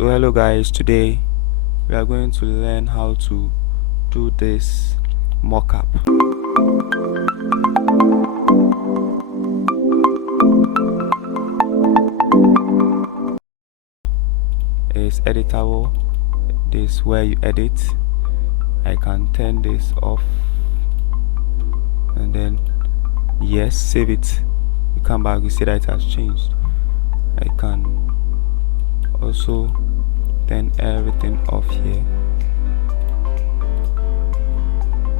So hello guys, today we are going to learn how to do this mockup. It's editable. This is where you edit. I can turn this off and then yes, save it. You come back, you see that it has changed. I can also turn everything off here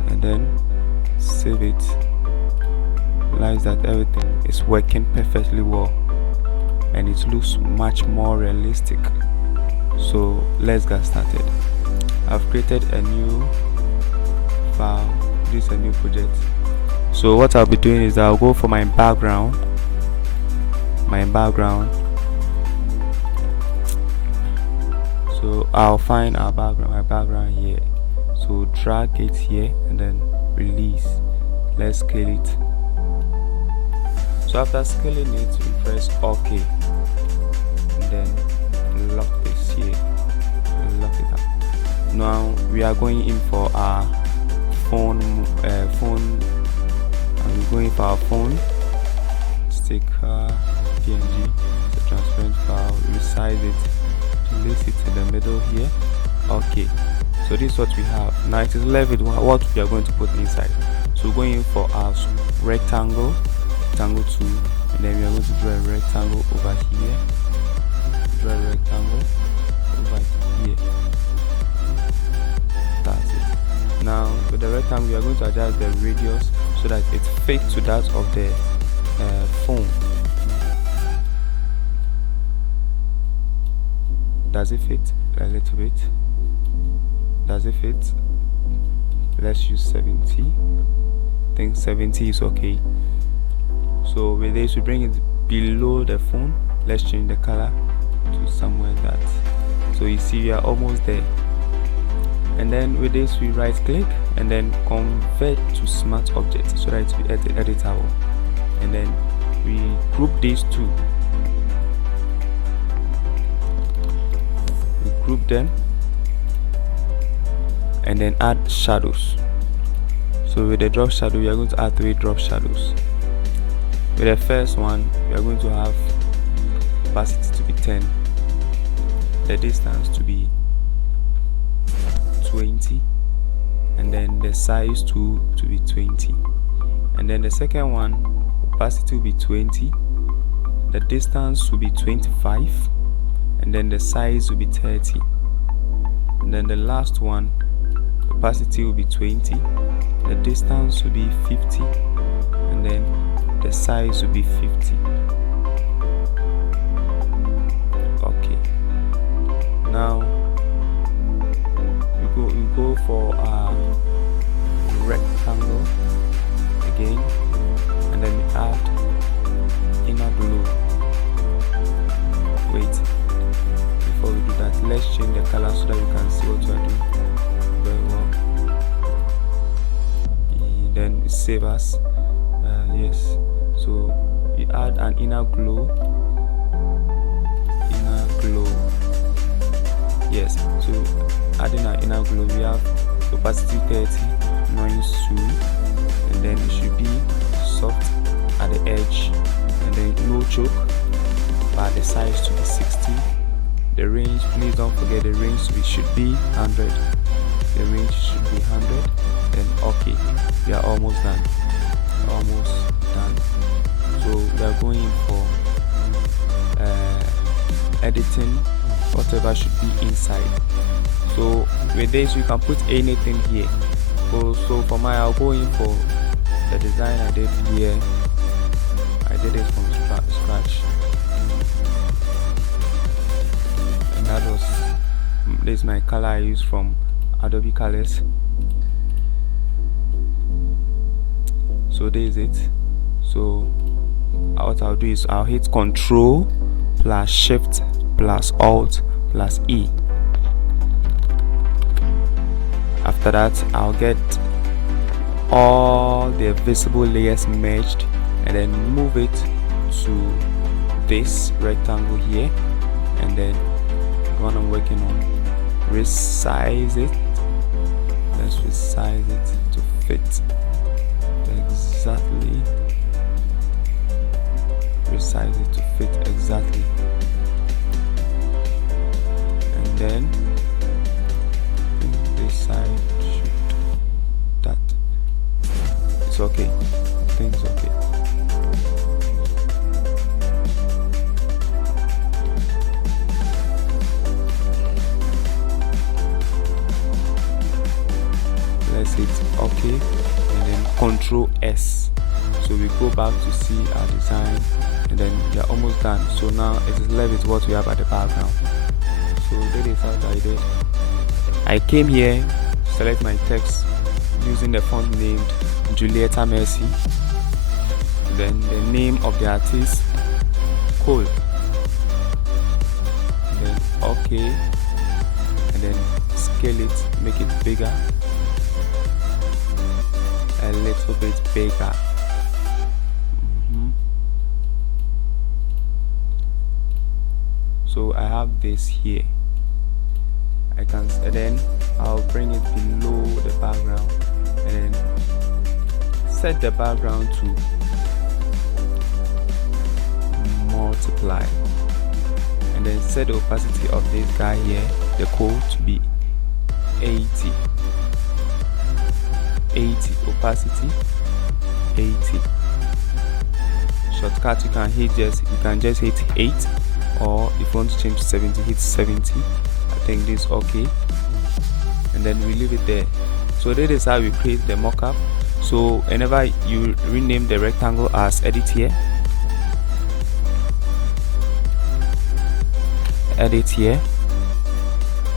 and then save it. Realize that everything is working perfectly well and it looks much more realistic. So let's get started. I've created a new file. This is a new project. So what I'll be doing is I'll go for my background. So I'll find my background here. So drag it here and then release. Let's scale it. So after scaling it, we press OK and then lock this here. Lock it up. Now we are going in for our phone. I'm going for our phone. Sticker PNG. It's a transparent file. Resize it. Place it in the middle here. Okay, so this is what we have. Now it is left with what we are going to put inside. So we're going in for our rectangle 2, and then we are going to draw a rectangle over here. Draw a rectangle over here. That's it. Now with the rectangle we are going to adjust the radius so that it fits to that of the phone. Does it fit? A little bit. Does it fit? Let's use 70. I think 70 is okay. So with this we bring it below the phone. Let's change the color to somewhere that, so you see we are almost there. And then with this we right click and then convert to smart object so that it will be editable. And then we group these two. Group them and then add shadows. So with the drop shadow we are going to add 3 drop shadows. With the first one we are going to have opacity to be 10, the distance to be 20, and then the size to be 20. And then the second one, opacity will be 20, the distance will be 25, and then the size will be 30. And then the last one, opacity will be 20, the distance will be 50, and then the size will be 50. Okay, now we go for a rectangle again, and then we add inner glow. Wait, before we do that, let's change the color so that you can see what you are doing very well. Then save as yes. So we add an inner glow. Yes, so adding an inner glow, we have opacity 30, noise 2, and then it should be soft at the edge, and then no choke, but the size to be 60. The range, please don't forget the range should be 100. The range should be 100. Then okay, we are almost done. So we are going for editing whatever should be inside. So with this you can put anything here. So for my, I'll go in for the design I did here. I did it from scratch. This is my color I used from Adobe Colors. So this is it. So what I'll do is I'll hit Ctrl plus Shift plus Alt plus E. After that I'll get all the visible layers merged and then move it to this rectangle here, and then the one I'm working on. Resize it. Let's resize it to fit exactly. Resize it to fit exactly. And then this side should that. It's okay. Things okay. Let's hit OK and then Control S. So we go back to see our design, and then we are almost done. So now it is left with what we have at the background. So that is how I did. I came here, select my text using the font named Julieta Mercy, then the name of the artist Cole, and then OK, and then scale it, make it bigger, a little bit bigger. So I have this here. I can, and then I'll bring it below the background and then set the background to multiply, and then set the opacity of this guy here, the code, to be 80 opacity 80. Shortcut you can just hit 8, or if you want to change to 70, hit 70. I think this is okay, and then we leave it there. So this is how we create the mockup. So whenever you rename the rectangle as edit here,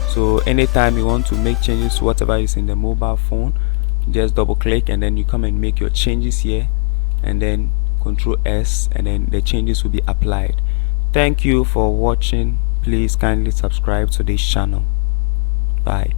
so anytime you want to make changes to whatever is in the mobile phone, just double click and then you come and make your changes here, and then Control S, and then the changes will be applied. Thank you for watching. Please kindly subscribe to this channel. Bye.